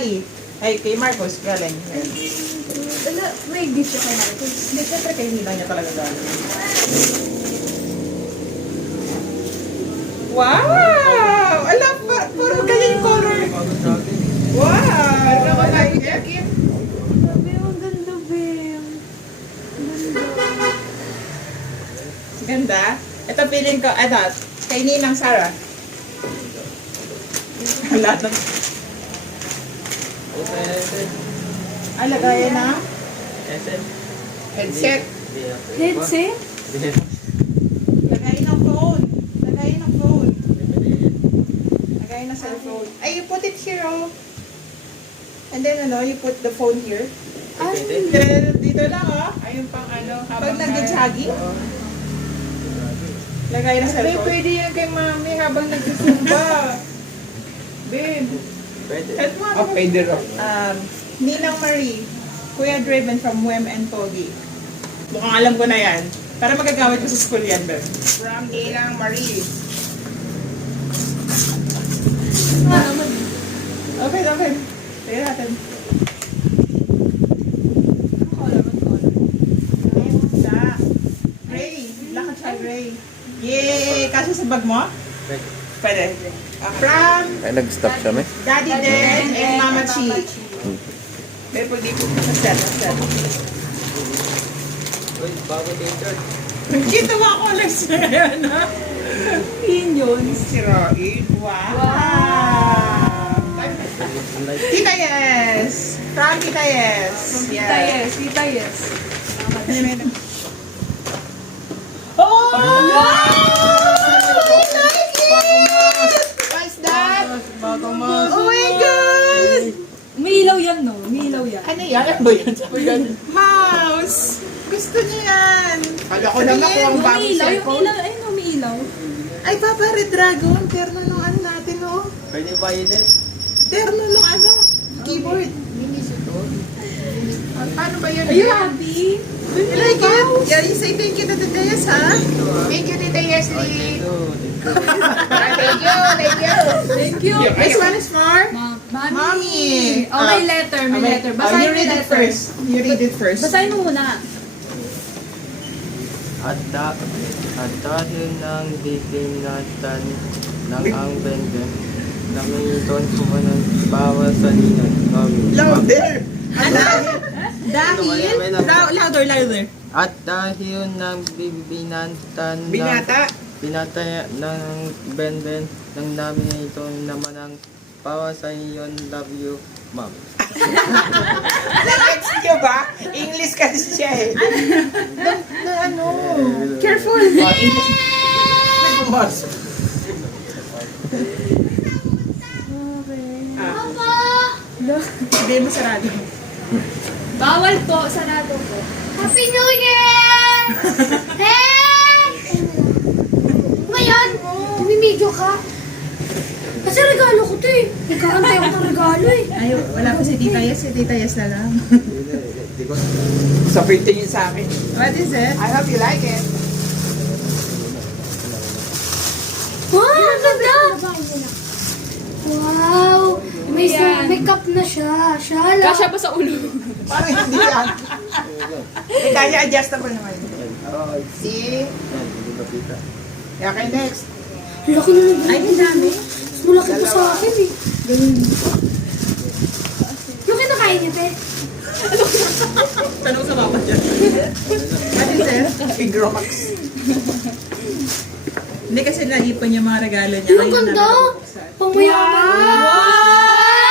Shally. Ay, kay Marcos, galing. Wala, may siya kay Marcos. Hindi, syempre kay Nila niya talaga galing. Wow! Alam pa, puro ganyan yung color. Wow! Ano ba na ang ganda. Ito feeling ko, ito, kay Ninang Sara. Wala na. Ah, lagayan na. Headset. Headset? Lagayin ng phone. Lagayin ng phone. Lagayin ng cellphone. Ay, you put it here, oh. And then, ano, you put the phone here. Ay, Dito, dito lang, oh. Ayun pang ano, Pag nag-jogging, lagay ng Ay, cellphone. pwede yan kay mami habang nagsusumba. Ben. Help mo ako. Oh, pwede rin. Um, Ninang Marie, Kuya Draven from Wem and Pogi. Mukhang alam ko na yan. Para magagamit ko sa school yan, Beb. From Ninang Marie. Open, open. Tignan natin. Ang color, ang color. Ganda. Ray. Lakad siya, Ray. Yay! Kasi sa bag mo? Pwede. Uh, from Ay, nag-stop siya, may? Daddy Den and Mama Chi. Ben, pwede ko. Set, set. Kita mo ako colors na yan, ha? Minions. Sirain. Wow! Tita Yes! From Tita Yes! Kita yes, kita yes. Oh! I like it! What's that? Oh my God! Umiilaw yan, Umiilaw yan. Ano yan? Ano ba yan? Mouse! Gusto niya yan! Kala ko lang ako ang bagong Umiilaw, yung cellphone. ilaw, ayun, umiilaw. Ay, Papa Red Dragon! Terno nung ano natin, oh! Pwede ba yun din? Terno nung ano? Keyboard! Ah, Paano ba yun? Ben? happy? You like it? Yeah, you say thank you to the Deyas, ha? Thank you, Tita Yesli. Thank you, thank you. Thank you. This one is for? Ma Mami. Mommy. Oh, may Ah, letter, may Okay. letter. Oh, Basahin you mo read it letter. first. You read it first. Basahin mo muna. At, da, at dahil nang ditinatan ng ang benden, namiton ko ng bawal sa ninang kami. Louder! Dahil? Dahil? Lou- Louder, louder. At dahil nang bibinantan ng Binata. binata ng benden, ng naminaton naman ang bawa sa iyon, love you, ma'am. Nag-gets niyo ba? English kasi siya eh. Na ano? Careful! Nagbumas. Hindi mo sarado. Bawal po, sarado po. Happy New Year! Hey! Ngayon, tumimidyo ka. Kasi regalo ko to eh. Nagkakantay ako ng regalo eh. Ay, wala po si Tita Yes. Si Tita Yes na lang. Sa tingin sa akin. What is it? I hope you like it. Wow, ang ganda! Wow! May, Ayan. may cup na siya. Shala. Kasya pa sa ulo. Parang hindi yan. Eh, kaya adjustable naman. Oh, see? Yeah, okay, next. Laki na ng Ay, ang dami. Malaki pa sa akin eh. Yung kinakain niyo, te? Tanong sa mama dyan. What is it? Figrox. Hindi kasi naipon yung mga regalo niya. Yung Ngayon ganda! na- Pangmayaman! Wow!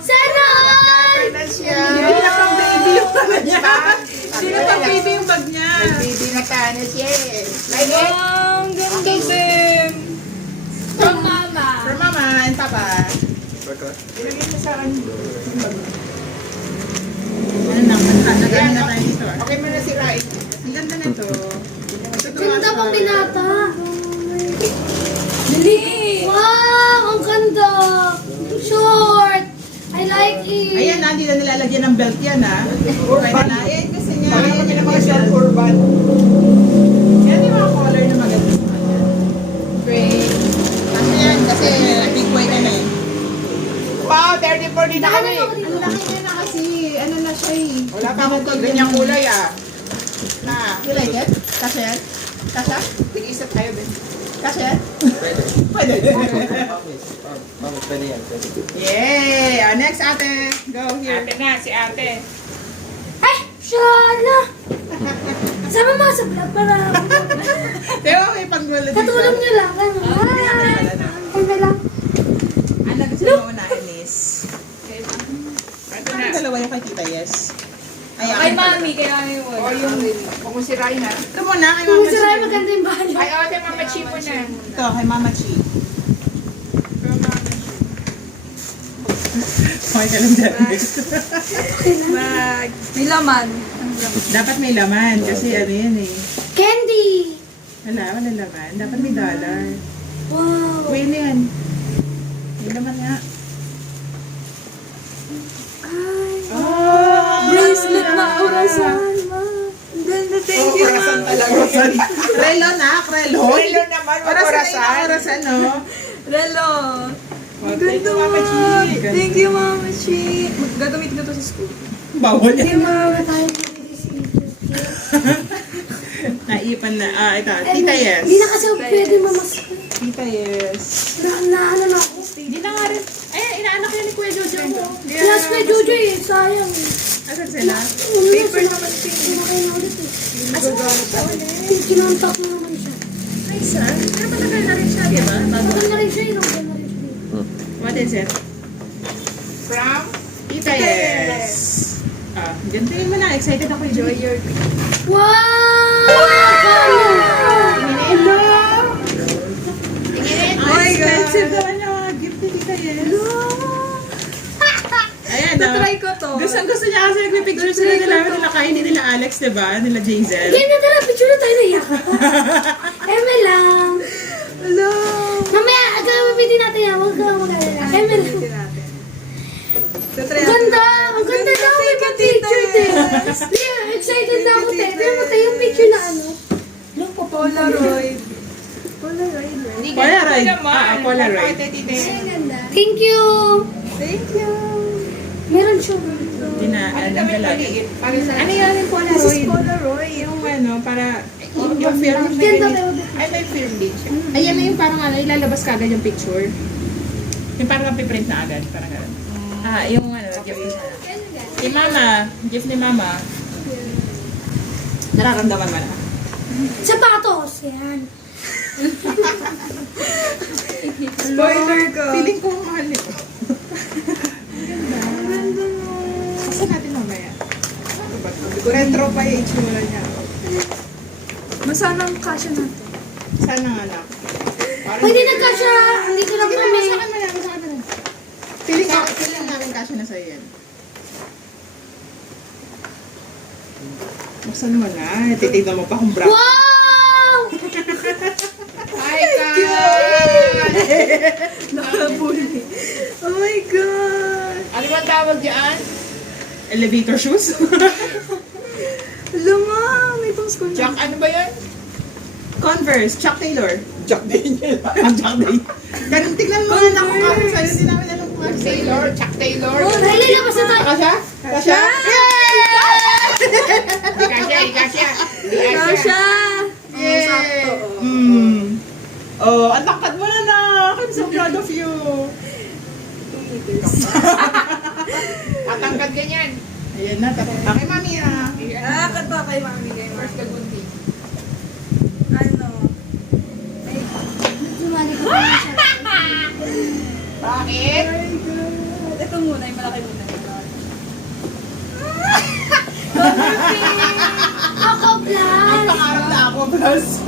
Sana all! na siya. Hindi na pang baby yung ano niya. Hindi na pang baby yung bag niya. Nag-baby na tayo na siya eh. Like it? Wow, ang ganda, Bem. Papa. Baka. Ilagay mo sa ano. Ano na, kanta. Nagano na tayo dito. ah. Okay mo na sirain. Ang ganda nito. Ganda pang binata. Dali! Wow, ang ganda. Short. I like it. Ayan na, hindi na nilalagyan ng belt yan ha. Okay na na. Eh, kasi ayan kami yung ng mga belt. urban. Yan yung mga color na maganda. Great. Kasi yan, kasi ka na. Wow, 34 din na kami. Ang laki niya na kasi, ano na siya eh. Wala pa akong ganyang kulay ah. Na, You like it? Kasha yan? Kasha? tig-isa tayo din. Kasha yan? Pwede. Pwede. Promise, pwede yan. Pwede. Yay! Oh, next ate. Go here. Ate na, si ate. Ay, Shala. Sama mo sa vlog para Di ba may panggulo dito? katulong nyo lang. Ano? Ay, ay, may lang. Ano gusto mo unahin is? Ate Ano na. dalawa yung kay Tita Yes? Ay, Kay mami, kay mami mo. O yung, kung mo sirain na. Ito muna, kay Kung Mama Chi. maganda yung bahay. Ay, ate, mama chipo na. Ito, kay Mama Chi. Okay ka lang dyan. Mag. May laman. Dapat may laman kasi ano yan eh. Candy. Wala, wala laman. Dapat may dollar. Wow. Uy, ano yan? May laman nga. Ay. Oh! Bracelet na orasan, Ganda, thank you, Orasan talaga. Relo na, relo. Relo naman, Orasan. orasan. Orasan, no? Relo. Oh, Ang thank ganda. Chi. Thank you, Mama Chi. Gagamitin ko to sa school. Bawal Hindi yan. mo na tayo. Naipan na. Ah, ito. Tita Yes. Hindi na kasi pwede mamas. Tita Yes. Na, na ano na ako. Hindi na nga rin. Ay, inaanak yan ni Kuya Jojo mo. Plus kay Jojo eh, sayang. Asan sila? Paper naman Pinakain na ulit eh. Kinontak mo naman siya. Ay, saan? Pero matagal na rin siya, di ba? Maganda na rin siya, ilang buwan na rin siya. What is it? From? Tita Yes. Ah, gantiin mo na. Excited ako. Enjoy your... Wow! Hello! Tingin. Oh Expensive naman yung gift ni Tita Yes. Ayan, oh. Tatry ko to. Gusto, gusto niya kasi nagpipicture sila nila, nila kain nila Alex, di ba? Nila Jazel. Game na tara, picture na tayo naiyak. Eme lang. Hello. Mamaya, agawin natin yan. Huwag kang mag-alala. Eme lang. Tatry Ang ganda! Ang ganda na ako may picture din. Yeah, excited na ako. Pero mo tayo yung picture na ano. Look, Polaroid. Polaroid. Hindi Polaroid. naman. Ah, Polaroid. Thank you! Thank you. Meron siya. Hindi na, Ano ano talaga. maliit? Para sa... Ano yan yung This is Polaroid? Polaroid. Yung ano, para, yung film. na. Ay, may film din siya. Ayan na yung parang ano, ilalabas ka agad yung picture. Yung parang piprint na agad, parang gano'n. Ah, yung ano, gift ni Ni Mama, gift ni Mama. Nararamdaman mo na. Sapatos. Yan. Spoiler ko. Feeling ko mahal nito. Kasi natin mamaya. Retro pa yung itsura niya. Masanang kasya natin. Sana nga lang. Pag di nagkasya, hindi ko lang Sige na, kami. masakan mo na, masakan mo na. Feeling ko, feeling namin kasya na sa'yo yan. Buksan mo na. Titignan mo pa kung bra. Wow! Hi, God! Nakabuli. Oh my God. Ano ba tawag dyan? Elevator shoes. Alam mo, may pang school Jack, ano ba yan? Converse, Chuck Taylor. Jack Daniel. Chuck Taylor. Ganun, tignan mo na ako kung sa'yo. Hindi namin alam kung ano sa'yo. Taylor, Chuck Taylor. Oh, dali na tayo. Kasha? Kasha? Di kasya, di kasya. Di kasya. Kasya. Yay! Mm. Oh, ang lakad mo na na. I'm so proud of you. Tatangkad ganyan. Ayan na, tapos. Okay, mami ah. Ah, kato kay mami First mami. kagunti. Ano? Sumali ko pa siya. Bakit? Ito muna, yung malaki muna. Ako plan. Pangarap na ako, plus.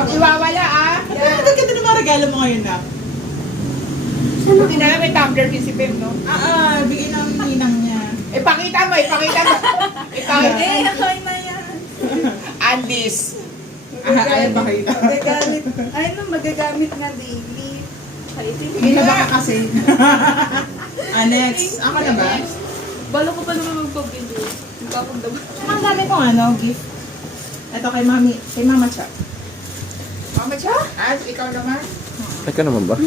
Pag iwawala ah. Ay, ang ganda ng mga regalo mo ngayon na? Buti na may tumbler din si Pem, no? Ah, ah, bigyan ng ninang niya. Ipakita mo, ipakita mo. Ipakita Eh, ako na yan. Andes. Ah, ayaw ba kayo? Magagamit. Ay, no, magagamit nga daily. Ay, Hindi na baka kasi. next. Ako na ba? Balo ko pa naman magpabili. Magpapagdaba. Ang dami kong ano, gift. Ito kay mami, kay mama siya. Mama siya? Ah, ikaw naman? Teka naman ba?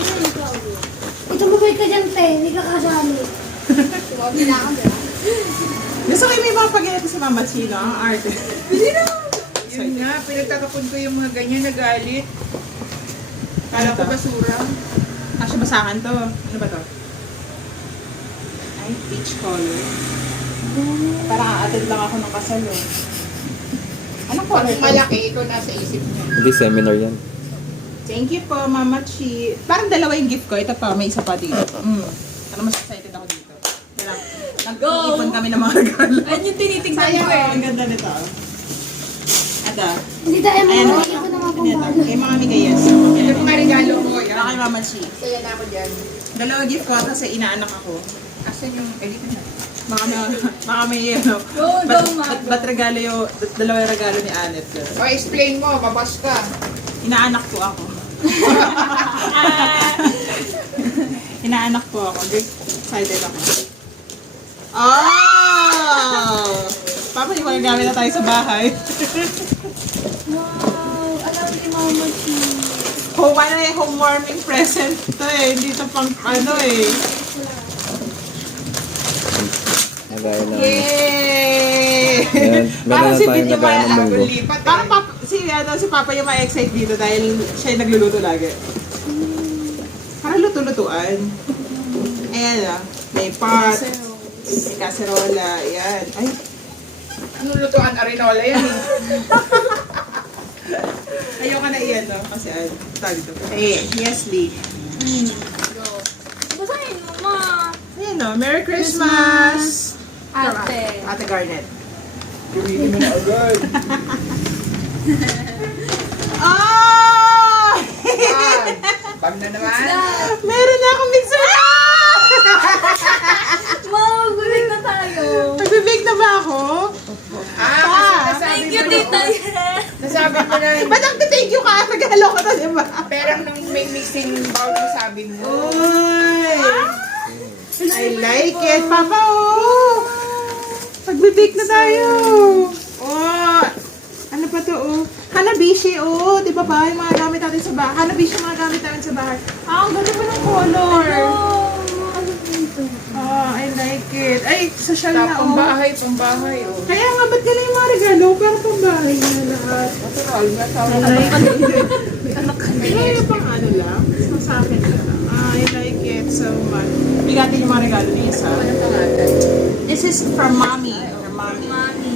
Ito mabay ka dyan, te. Hindi ka kasali. Gusto ko yung may mga pag-ganito si mama Chino, ang arte. Yun nga, pinagtatapon ko yung mga ganyan na galit. Kala ko basura. Kasya basahan to. Ano ba to? Ay, peach color. Parang a-attend lang ako ng kasal oh. Anong color malaki, ikaw nasa isip mo. Hindi seminar yan. Thank you po, Mama Chi. Parang dalawa yung gift ko. Ito pa, may isa pa dito. Mm. Ano mas excited ako dito. Kaya nag-iipon kami ng mga regalo. Ayun yung tinitignan Sayang ko eh. oh, ang ganda nito. Ada. Hindi tayo Ayan, mabay. Ako naman Ito, pambalo. kay mga Migueles. Ito yung mga regalo ko. Ito Yan. kay Mama Chi. Saya na ako dyan. Dalawa gift ko kasi inaanak ako. Asan yung, eh, dito na. Baka, na, baka may ano. Go, go, ba't, regalo yung, dalawa yung regalo ni Anet? O, explain mo, babas ka. Inaanak po ako. Inaanak po ako. Excited ako. Oh! Papa, yung mga gamit na tayo sa bahay. Wow, alam ni Mama Chi. Home, ano eh, home warming present to eh. Hindi to pang, ano eh. Yay! Parang si Video nagaya ng ma- munggo. Lipat Parang papa, si, ano, si Papa yung ma-excite dito dahil siya yung nagluluto lagi. Parang luto-lutuan. Ayan ah. May pot, may kaserola, ayan. Ay, Ano lutuan? Arinola yan. eh. ayoko na iyan no, kasi ano, tawag dito. Eh, yes, Lee. Basahin mo, Ma. Ayan no, Merry Christmas! Ate. Ate Garnet. Gawin mo na agad. Oh! Ah, bag na naman. Meron na akong mixer! Ma, gulit na tayo. Nag-bake na ba ako? Ah, kasi nasabi Thank you, mo Tita. Yen. Nasabi mo na Ba't ang thank you ka? Regalo ko to, di ba? Pero nung may mixing bowl mo sabi mo. Uy! I like it, Papa, oh! Magbe-bake na tayo! Oh! Ano pa to, oh? Hanabishi, oh! Di ba ba? Yung mga gamit natin sa bahay. Hanabishi yung mga gamit natin sa bahay. Ah, ang ganda pa ng color! Oh, I like it. Ay, social na, oh. Pambahay, pambahay. Oh. Kaya nga, ba't ganun yung mga regalo? Para pambahay na lahat. Natural, like it. Kaya pang ano lang, so sa akin lang. Ah, I like it so much. Bigatin yung mga regalo ni Isa. This is from mommy. From mommy.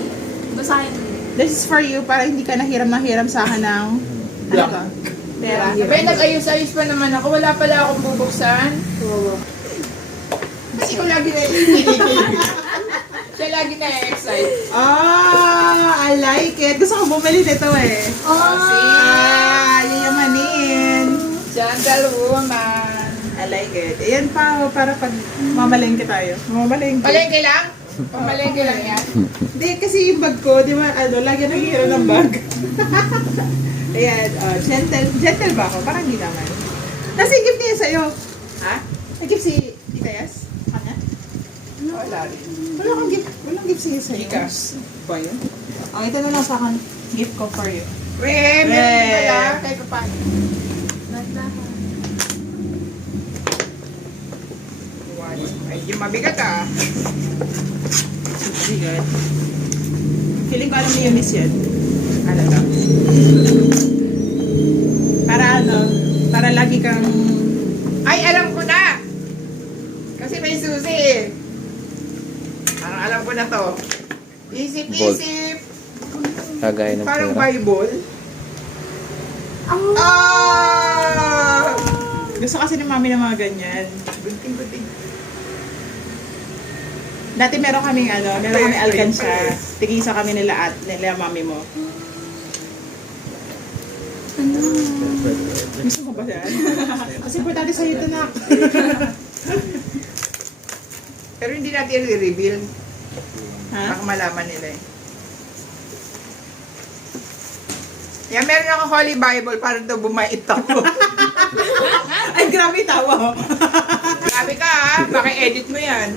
Basahin mo. This is for you para hindi ka nahiram na hiram sa akin ng ano to? Pera. Sabay, nag-ayos-ayos pa naman ako. Wala pala akong bubuksan. Kasi ko lagi na Siya lagi na excite Ah, I like it. Gusto ko bumili nito eh. Ah, yayamanin. Gentlewoman. I like it. Ayan pa, oh, para pag mamalengke tayo. Mamalengke. Palengke lang? Pamalengke lang yan. Hindi, kasi yung bag ko, di ba, ano, lagi naghihiro ng bag. Ayan, oh, gentle, gentle ba ako? Parang hindi naman. Kasi gift niya sa'yo. Ha? Nag-gift si Tita Yas? Kanya? Wala rin. Wala kang gift, walang gift siya sa'yo. Ikas. Ba yun? Oh, ito na lang sa akin. Gift ko for you. Weh, meron pala. Kay paano? What? Medyo mabigat ah. Bigat. Feeling ko alam niyo yung miss yan. Ano to? Para ano, para lagi kang Ay, alam ko na! Kasi may susi eh. Parang alam ko na to. Isip-isip. Kagaya ng Parang pera. Bible. Ah! Gusto kasi ni mami ng mga ganyan. Gunting-gunting. Dati meron kaming ano, meron kami alkansya. Tigisa kami nila at nila mami mo. Gusto mo ba yan? Mas importante sa'yo ito na. Pero hindi natin i-reveal. Ha? Baka malaman nila eh. Yan, meron ako Holy Bible para daw bumait ako. Ay, grabe tawa. Grabe ka ha, baka edit mo yan.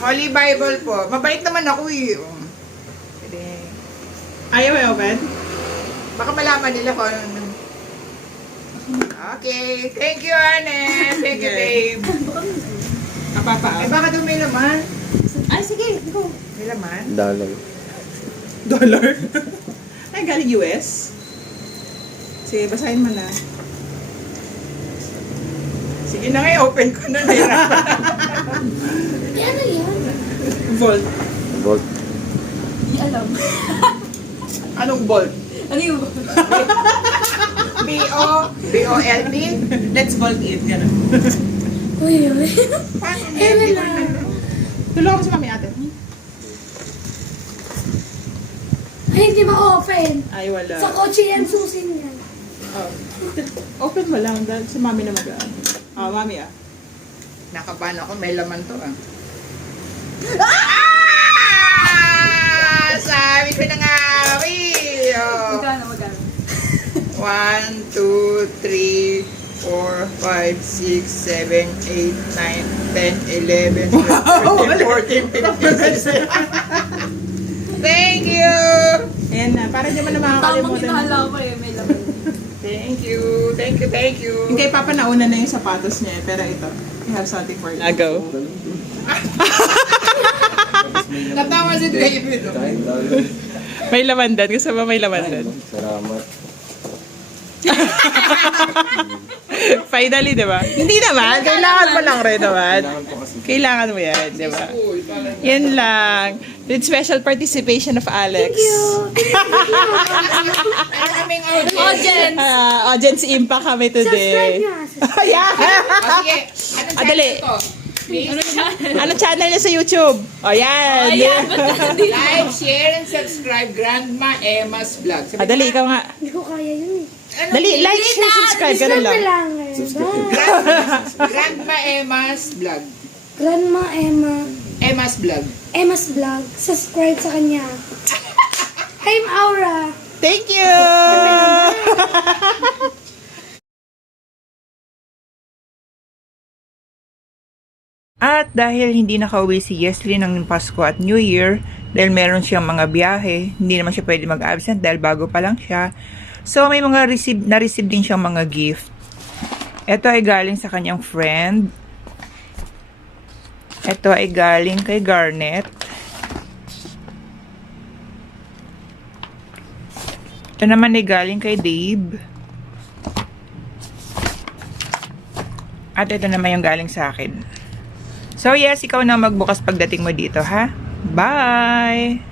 Holy Bible po. Mabait naman ako eh. Oh. Pwede. Ayaw ay open? Baka malaman nila kung ano. Okay, thank you, Anne. Thank you, babe. Kapapa. Eh, baka daw may laman. Ay, sige. Go. May laman? Dollar. Dollar? Ay, galing US? Sige, basahin mo na. Sige na nga, open ko na. Nahirapan. Ano yan? Volt. Volt. Hindi alam. Anong bolt? Ano yung... B-O? B-O-L-T? Let's volt it. Ganun. Uy, uy. Paano Eh, hindi wala. ko na- Tulungan ko si mami ate. Ay, hindi ma-open. Ay, wala. Sa kotse yan, susin yan. Oh. Open mo lang. Dahil si mami na mag Ah, mami ah. Nakabahan ako, may laman to ah. Ah! Sabi ko na nga, wee! Oh. Magkano, magkano? 1, 2, 3, 4, 5, 6, 7, 8, 9, 10, 11, 12, 13, 14, 15, 16. Thank you! Ayan na. Para di mo na Tamang makakalimutan. inahala ko eh, may laman. Thank you, thank you, thank you. Yung kay Papa nauna na yung sapatos niya. eh, Pero ito, I have something for you. Agaw. Natawa si David. oh. Kahit dollar. May laman doon. Gusto ba may laman doon? Salamat. Finally, di ba? Hindi naman. Kailangan mo lang rin naman. Kailangan kasi. Kailangan mo yan, di ba? Yan lang. With special participation of Alex. Ano kaming audience? Audience! Uh, audience impact kami Subscribe today. nyo. Ayan! O sige, anong Ah, dali. channel Ano channel niya sa YouTube? O, yan. Ayan, ba't nandito? like, share, and subscribe Grandma Emma's Vlog. Sabi Ah, dali, ikaw nga. Hindi ko kaya yun eh. Ano Dali, like, share, subscribe. Ganun Subscribe lang. lang. eh. Bye. Grandma Emma's Vlog. Grandma Emma. Emma's Vlog. Emma's Vlog. Subscribe sa kanya. I'm Aura. Thank you! At dahil hindi nakauwi si Yesley ng Pasko at New Year, dahil meron siyang mga biyahe, hindi naman siya pwede mag-absent dahil bago pa lang siya. So may mga receive, na-receive din siyang mga gift. Ito ay galing sa kanyang friend. Ito ay galing kay Garnet. Ito naman ay galing kay Dave. At ito naman yung galing sa akin. So yes, ikaw na magbukas pagdating mo dito, ha? Bye!